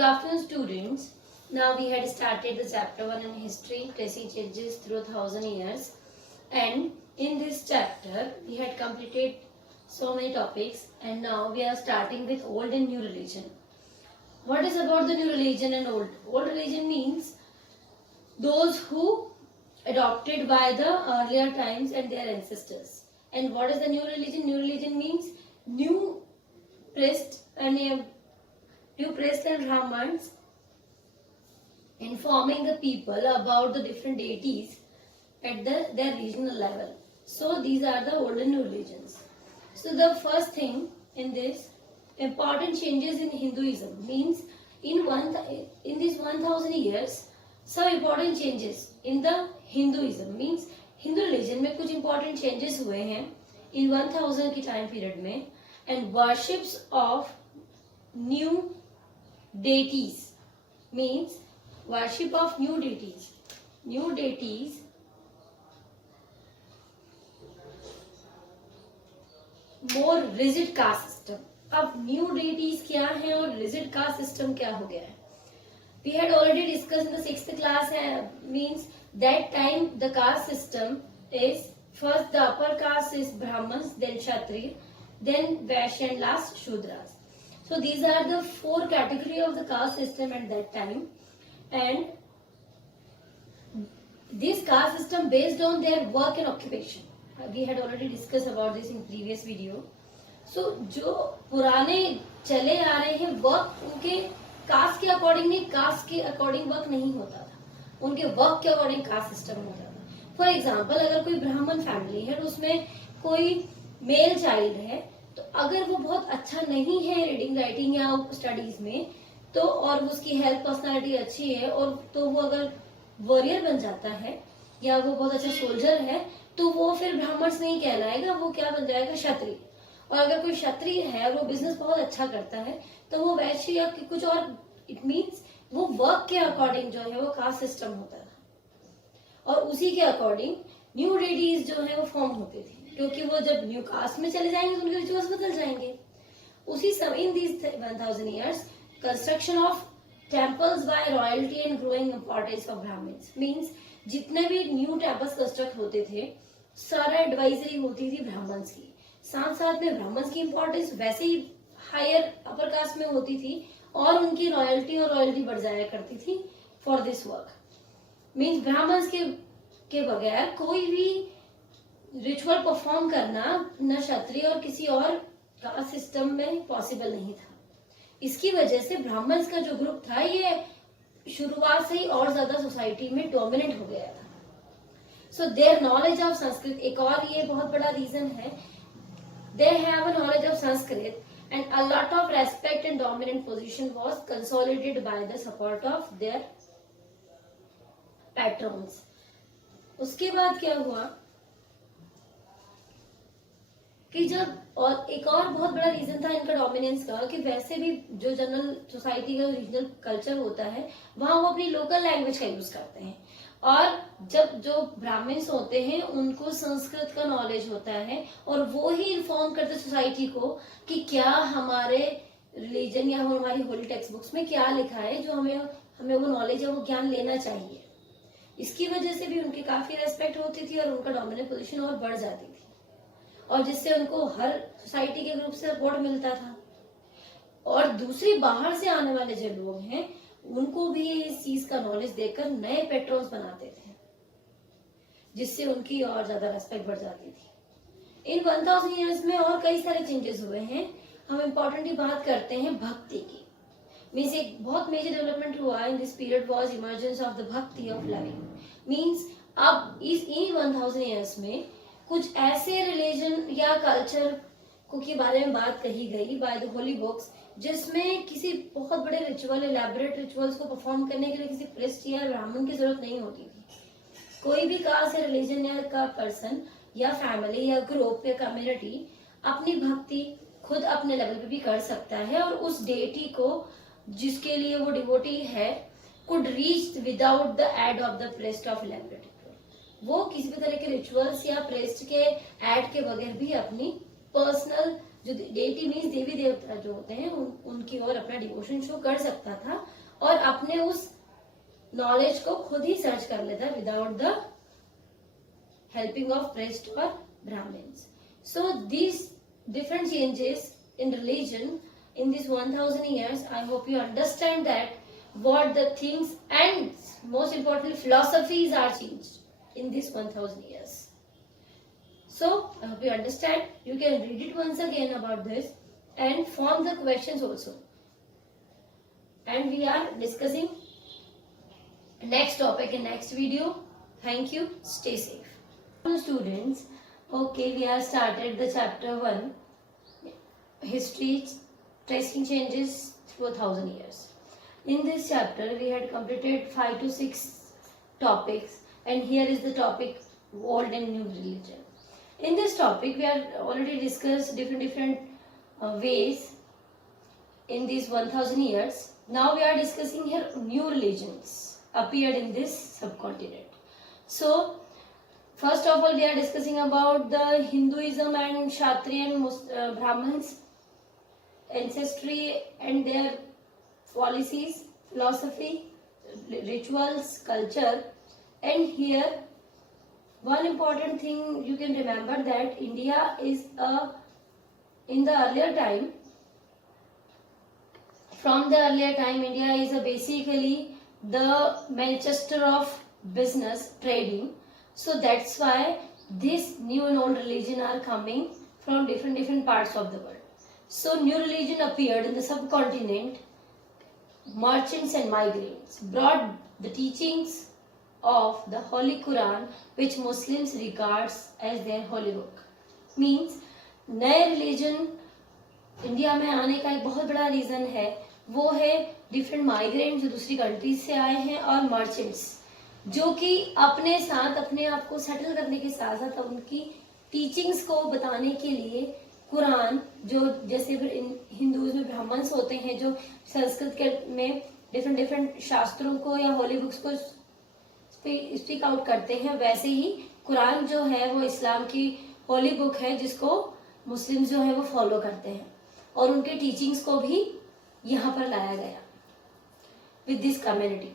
Good afternoon, students. Now we had started the chapter 1 in history, tracing changes through 1,000 years. And in this chapter, we had completed so many topics, and now we are starting with old and new religion. What is about the new religion and old? Old religion means those who adopted by the earlier times and their ancestors. And what is the new religion? New religion means new priest and Brahmins informing the people about the different deities at their regional level. So these are the old and new religions. So the first thing in this, important changes in Hinduism means in these 1,000 years, some important changes in the Hinduism means Hindu religion में कुछ important changes हुए हैं in 1000 की time period में, and worships of new deities means worship of new deities more rigid caste system. अब new deities क्या है और rigid caste system क्या हो गया है? We had already discussed in the 6th class means that time the caste system is first the upper caste is Brahmins, then Kshatriya, then Vaishya and last Shudras. So these are the 4 category of the caste system at that time, and this caste system based on their work and occupation. We had already discussed about this in previous video. So जो पुराने चले आ रहे हैं work उनके cast के according नहीं, cast के according work नहीं होता था, उनके वर्क के अकॉर्डिंग कास्ट सिस्टम होता था. फॉर एग्जाम्पल अगर कोई ब्राह्मण फैमिली है और उसमें कोई मेल चाइल्ड है, तो अगर वो बहुत अच्छा नहीं है रीडिंग राइटिंग या स्टडीज में, तो और उसकी हेल्थ पर्सनालिटी अच्छी है और तो वो अगर वॉरियर बन जाता है या वो बहुत अच्छा सोल्जर है, तो वो फिर ब्राह्मण नहीं कहलाएगा, वो क्या बन जाएगा, क्षत्रिय. और अगर कोई क्षत्रिय है वो बिजनेस बहुत अच्छा करता है, तो वो वैश्य या कुछ और, इट मीन्स वो वर्क के अकॉर्डिंग जो है वो कास्ट सिस्टम होता था और उसी के अकॉर्डिंग न्यू डेटीज जो है वो फॉर्म होते थे, क्योंकि वो जब न्यू कास्ट में चले जाएंगे तो उनके रिचुअल्स बदल जाएंगे. उसी समय in these 1000 years construction of temples by royalty and growing importance of Brahmins means जितने भी न्यू टेम्पल्स कंस्ट्रक्ट होते थे सारा एडवाइजरी होती थी ब्राह्मण्स की, साथ साथ में ब्राह्मण्स की इंपॉर्टेंस वैसे ही हायर अपर कास्ट में होती थी और उनकी रॉयल्टी बढ़ जाया करती थी for this work. Means Brahmins के बगैर कोई भी रिचुअल परफॉर्म करना न क्षत्रिय और किसी और कास्ट सिस्टम में पॉसिबल नहीं था. इसकी वजह से ब्राह्मण्स का जो ग्रुप था ये शुरुआत से ही और ज्यादा सोसाइटी में डोमिनेंट हो गया था. So their knowledge of Sanskrit, एक और ये बहुत बड़ा रीजन है, they have a knowledge of Sanskrit and a lot of respect and dominant position was consolidated by the support of their patrons. उसके बाद क्या हुआ कि जब, और एक और बहुत बड़ा रीजन था इनका डोमिनेंस का, कि वैसे भी जो जनरल सोसाइटी का रीजनल कल्चर होता है वहां वो अपनी लोकल लैंग्वेज का यूज करते हैं, और जब जो ब्राह्मण्स होते हैं उनको संस्कृत का नॉलेज होता है और वो ही इन्फॉर्म करते सोसाइटी को कि क्या हमारे रिलीजन या हमारी होली टेक्स्ट बुक्स में क्या लिखा है, जो हमें वो नॉलेज है वो ज्ञान लेना चाहिए. इसकी वजह से भी उनकी काफी रेस्पेक्ट होती थी और उनका डोमिनेंट पोजीशन और बढ़ जाती थी, और जिससे उनको हर सोसाइटी के ग्रुप से सपोर्ट मिलता था. और दूसरी बाहर से आने वाले जो लोग हैं उनको भी इस चीज का नॉलेज देकर नए पेट्रोन्स बनाते थे, जिससे उनकी और ज्यादा रेस्पेक्ट बढ़ जाती थी. इन 1000 years में और कई सारे चेंजेस हुए हैं. हम इम्पोर्टेंटली बात करते हैं भक्ति की. मीन्स एक बहुत मेजर डेवलपमेंट हुआ in this period was emergence of the भक्ति ऑफ लविंग. मीन्स अब इन 1000 years में कुछ ऐसे रिलीजन या कल्चर के बारे में बात कही गई बाय द होली बुक्स, जिसमें किसी बहुत बड़े रिचुअल, इलैबोरेट रिचुअल्स को परफॉर्म करने के लिए किसी प्रिस्ट या ब्राह्मण की जरूरत नहीं होती थी. कोई भी कास्ट या रिलीजन या का पर्सन या फैमिली या ग्रुप या कम्युनिटी अपनी भक्ति खुद अपने लेवल पे भी कर सकता है, और उस डेटी को जिसके लिए वो डिवोटी है could reach without the aid of the priest of elaborate. वो किसी भी तरह के रिचुअल्स या प्रेस्ट के ऐड के बगैर भी अपनी पर्सनल जो डेटी मीन्स देवी देवता जो होते हैं उनकी ओर अपना डिवोशन शो कर सकता था और अपने उस नॉलेज को खुद ही सर्च कर लेता without the helping of priests और Brahmans. So these different changes in religion in this 1000 years, I hope you understand that what the things and most importantly philosophies are changed in this 1000 years. So I hope you understand. You can read it once again about this and form the questions also. And we are discussing next topic in next video. Thank you. Stay safe. Students, okay, we have started the chapter 1, history tracing changes through 1000 years. In this chapter we had completed 5 to 6 topics, and here is the topic old and new religion. In this topic we have already discussed different ways in these 1000 years. Now we are discussing here new religions appeared in this subcontinent. So first of all we are discussing about the Hinduism and Kshatriya and Brahmins ancestry and their policies, philosophy, rituals, culture. And here one important thing you can remember that India is in the earlier time, from the earlier time India is basically the Manchester of business trading. So that's why this new and old religion are coming from different parts of the world. So new religion appeared in the subcontinent. Merchants and migrants brought the teachings of the Holy Quran, which Muslims regards as their holy book. Means नए religion India में आने का एक बहुत बड़ा reason है, वो है डिफरेंट माइग्रेंट जो दूसरी कंट्रीज से आए हैं और मर्चेंट्स जो कि अपने साथ अपने आप को सेटल करने के साथ साथ उनकी टीचिंग्स को बताने के लिए कुरान, जो जैसे हिंदूज में ब्राह्मण्स होते हैं जो संस्कृत के में डिफरेंट शास्त्रों को या होली बुक्स को स्पीक आउट करते हैं, वैसे ही कुरान जो है वो इस्लाम की होली बुक है जिसको मुस्लिम जो है वो फॉलो करते हैं और उनके टीचिंग्स को भी यहाँ पर लाया गया with this community.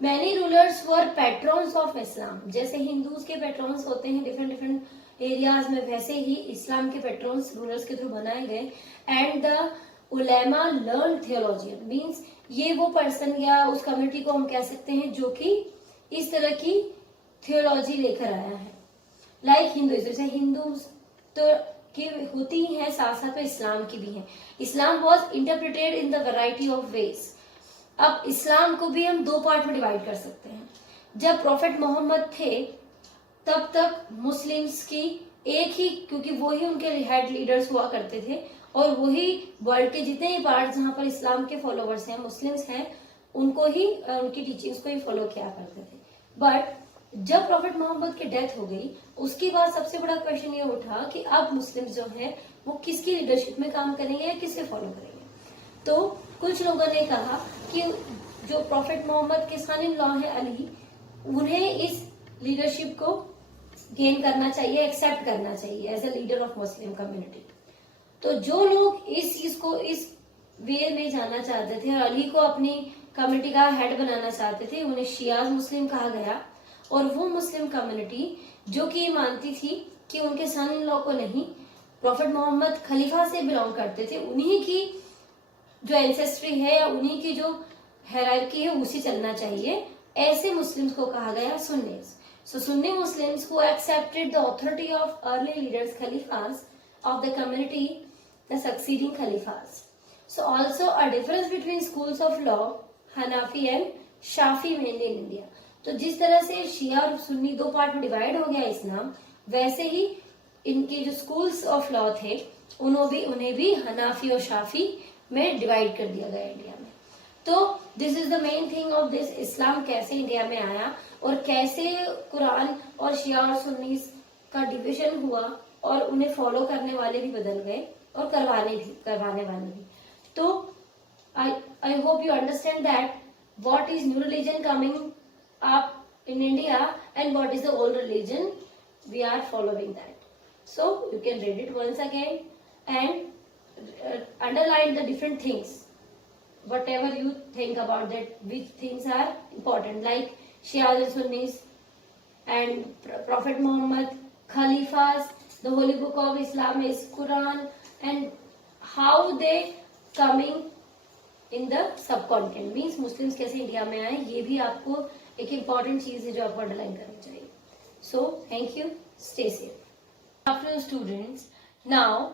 Many rulers were patrons of Islam. जैसे हिंदूज के पैट्रॉन्स होते हैं डिफरेंट एरियाज में, वैसे ही इस्लाम के पैट्रॉन्स रूलर्स के थ्रू बनाए गए. And the Ulema learn theologian means ये वो पर्सन या उस कम्युनिटी को हम कह सकते हैं जो कि इस तरह की थियोलॉजी लेकर आया है. लाइक हिंदूज, जैसे हिंदूज तो की होती ही है, साथ साथ में इस्लाम की भी है. Islam was interpreted in the variety of ways. अब इस्लाम को भी हम दो पार्ट में डिवाइड कर सकते हैं. जब प्रॉफेट मोहम्मद थे तब तक मुस्लिम्स की एक ही, क्योंकि वो ही उनके हेड लीडर्स हुआ करते थे और वही वर्ल्ड के जितने ही पार्ट जहां पर इस्लाम के फॉलोवर्स हैं, मुस्लिम्स हैं, उनको ही उनकी टीचिंग्स को ही फॉलो किया करते थे. बट जब प्रॉफेट मोहम्मद की डेथ हो गई उसके बाद सबसे बड़ा क्वेश्चन ये उठा कि अब मुस्लिम्स जो हैं वो किसकी लीडरशिप में काम करेंगे या किससे फॉलो करेंगे. तो कुछ लोगों ने कहा कि जो प्रॉफेट मोहम्मद के सन इन लॉ है अली, उन्हें इस लीडरशिप को गेन करना चाहिए, एक्सेप्ट करना चाहिए as a leader of Muslim community. तो जो लोग इस चीज को इस वे में जाना चाहते थे और अली को अपनी कम्युनिटी का हेड बनाना चाहते थे, उन्हें शियाज मुस्लिम कहा गया. और वो मुस्लिम कम्युनिटी जो कि ये मानती थी कि उनके सन इन लॉ को नहीं, प्रॉफेट मोहम्मद खलीफा से बिलोंग करते थे, उन्हीं की जो एंसेस्ट्री है या उन्हीं की जो हायरार्की है उसी चलना चाहिए, ऐसे मुस्लिम्स को कहा गया सुन्नीस. So Sunni Muslims who accepted the authority of early leaders, Khalifas of the community, the succeeding Khalifas. So also a difference between schools of law, Hanafi and Shafi mainly in India. तो जिस तरह से शिया और सुन्नी दो part में divide हो गया इस्लाम, वैसे ही इनके जो स्कूल्स ऑफ लॉ थे उन्हें भी हनाफी और शाफी में डिवाइड कर दिया गया इंडिया में. तो this is the main thing of this, इस्लाम कैसे इंडिया में आया और कैसे कुरान और शिया और सुन्नी का डिवीजन हुआ और उन्हें फॉलो करने वाले भी बदल गए और करवाने वाले भी. तो I hope you understand that what is new religion coming up in India and what is the old religion we are following that. So you can read it once again and underline the different things, whatever you think about that, which things are important, like Shias and Sunnis and Prophet Muhammad, Khalifas, the Holy Book of Islam is Quran, and how they coming in the sub continent means Muslims कैसे India में आए, ये भी आपको एक important चीज है जो आपको अंडरलाइन करनी चाहिए. So thank you, stay safe. After students, now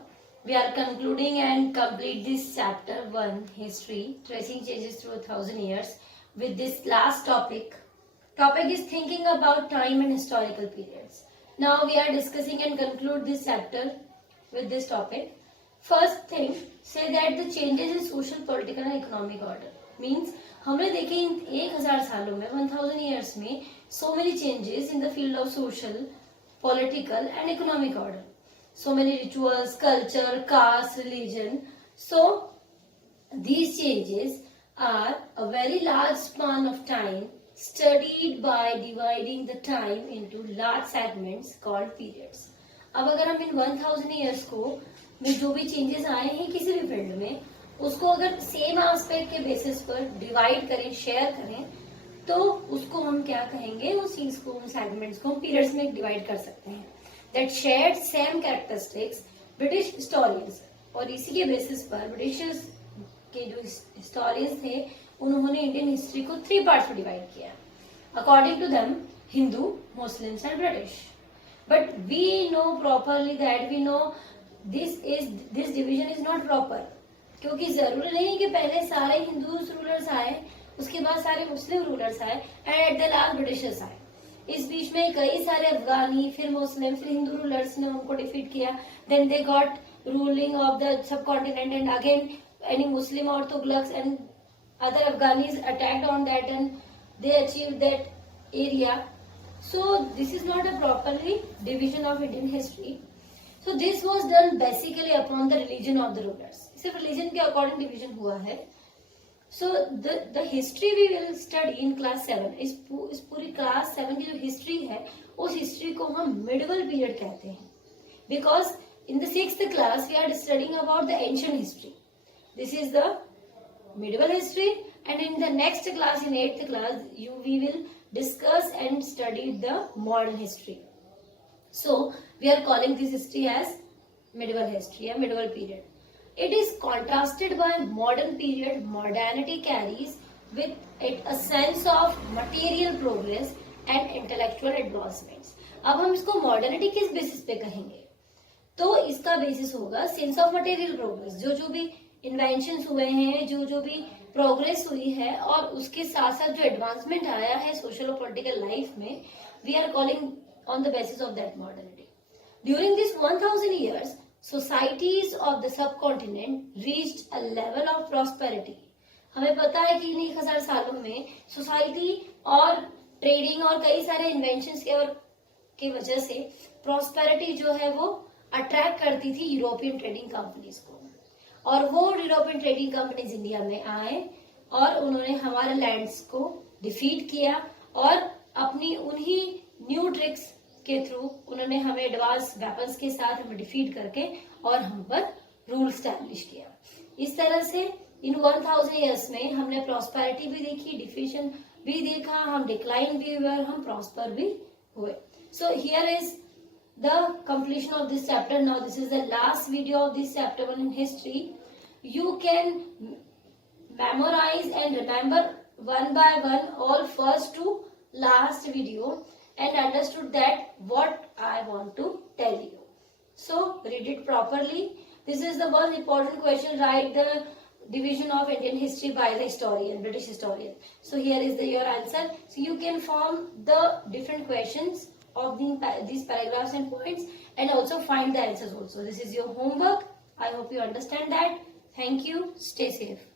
we are concluding and complete this chapter 1 history tracing changes through 1000 years with this last topic is thinking about time and historical periods. Now we are discussing and conclude this chapter with this topic. First thing, say that the changes in social, political and economic order means हमने देखे इन 1000 सालों में 1000 years में so many changes in the field of social, political and economic order. So many rituals, culture, caste, religion. So these changes are a very large span of time studied by dividing the time into large segments called periods. अब अगर हम इन 1000 years को में जो भी changes आए हैं किसी भी फील्ड में, उसको अगर सेम एस्पेक्ट के बेसिस पर डिवाइड करें, शेयर करें, तो उसको हम क्या कहेंगे, उस चीज को, उन सेगमेंट्स को पीरियड्स में डिवाइड कर सकते हैं. That shared same characteristics British historians, और इसी के बेसिस पर ब्रिटिशर्स के जो हिस्टोरियंस थे उन्होंने इंडियन हिस्ट्री को 3 पार्ट्स में डिवाइड किया. According to them Hindu, Muslims and British. But we know properly that we know this division is not proper, क्योंकि जरूरी नहीं है कि पहले सारे हिंदू रूलर्स आए, उसके बाद सारे मुस्लिम रूलर्स आए and at the last Britishers आए. इस बीच में कई सारे अफगानी, फिर मुस्लिम, फिर हिंदू रूलर्स ने उनको डिफीट किया. Then they got ruling of the subcontinent and again any Muslim और Tughlaqs and other Afghanis attacked on that and they achieve that area. So this is not a properly division of Indian history. So this was done basically upon the religion of the rulers. सिर्फ religion के according division हुआ है. So the history we will study in class 7, इस पूरी class 7 की जो history है, उस history को हम medieval period कहते हैं. Because in the 6th class we are studying about the ancient history. This is the medieval history, and in the next class, in 8th class, we will discuss and study the modern history. So we are calling this history as medieval history, a medieval period. It is contrasted by modern period. Modernity carries with it a sense of material progress and intellectual advancements. अब हम इसको modernity किस basis पे कहेंगे, तो इसका basis होगा sense of material progress. जो भी इन्वेंशंस हुए हैं, जो भी प्रोग्रेस हुई है, और उसके साथ साथ जो एडवांसमेंट आया है सोशल और पॉलिटिकल लाइफ में, we are calling on the basis of that modernity. During this 1000 years, societies of the subcontinent reached a level of prosperity. हमें पता है कि इन 1000 सालों में सोसाइटी और ट्रेडिंग और कई सारे इन्वेंशंस के वजह से प्रॉस्पेरिटी जो है वो अट्रैक्ट करती थी यूरोपियन ट्रेडिंग कंपनीज को, और वो यूरोपियन ट्रेडिंग कंपनीज इंडिया में आए और उन्होंने हमारे लैंड्स को डिफीट किया, और अपनी उन्हीं न्यू ट्रिक्स के थ्रू उन्होंने हमें एडवांस वेपन्स के साथ हमें डिफीट करके और हम पर रूल स्टैब्लिश किया. इस तरह से इन 1000 years में हमने प्रॉस्पेरिटी भी देखी, डिफीशन भी देखा, हम डिक्लाइन भी हुए, हम प्रॉस्पर भी हुए. So here is the completion of this chapter. Now this is the last video of this chapter 1 in history. You can memorise and remember one by one all first to last video and understood that what I want to tell you. So read it properly. This is the most important question. Write the division of Indian history by the historian, British historian. So here is your answer. So you can form the different questions of these paragraphs and points, and also find the answers also. This is your homework. I hope you understand that. Thank you. Stay safe.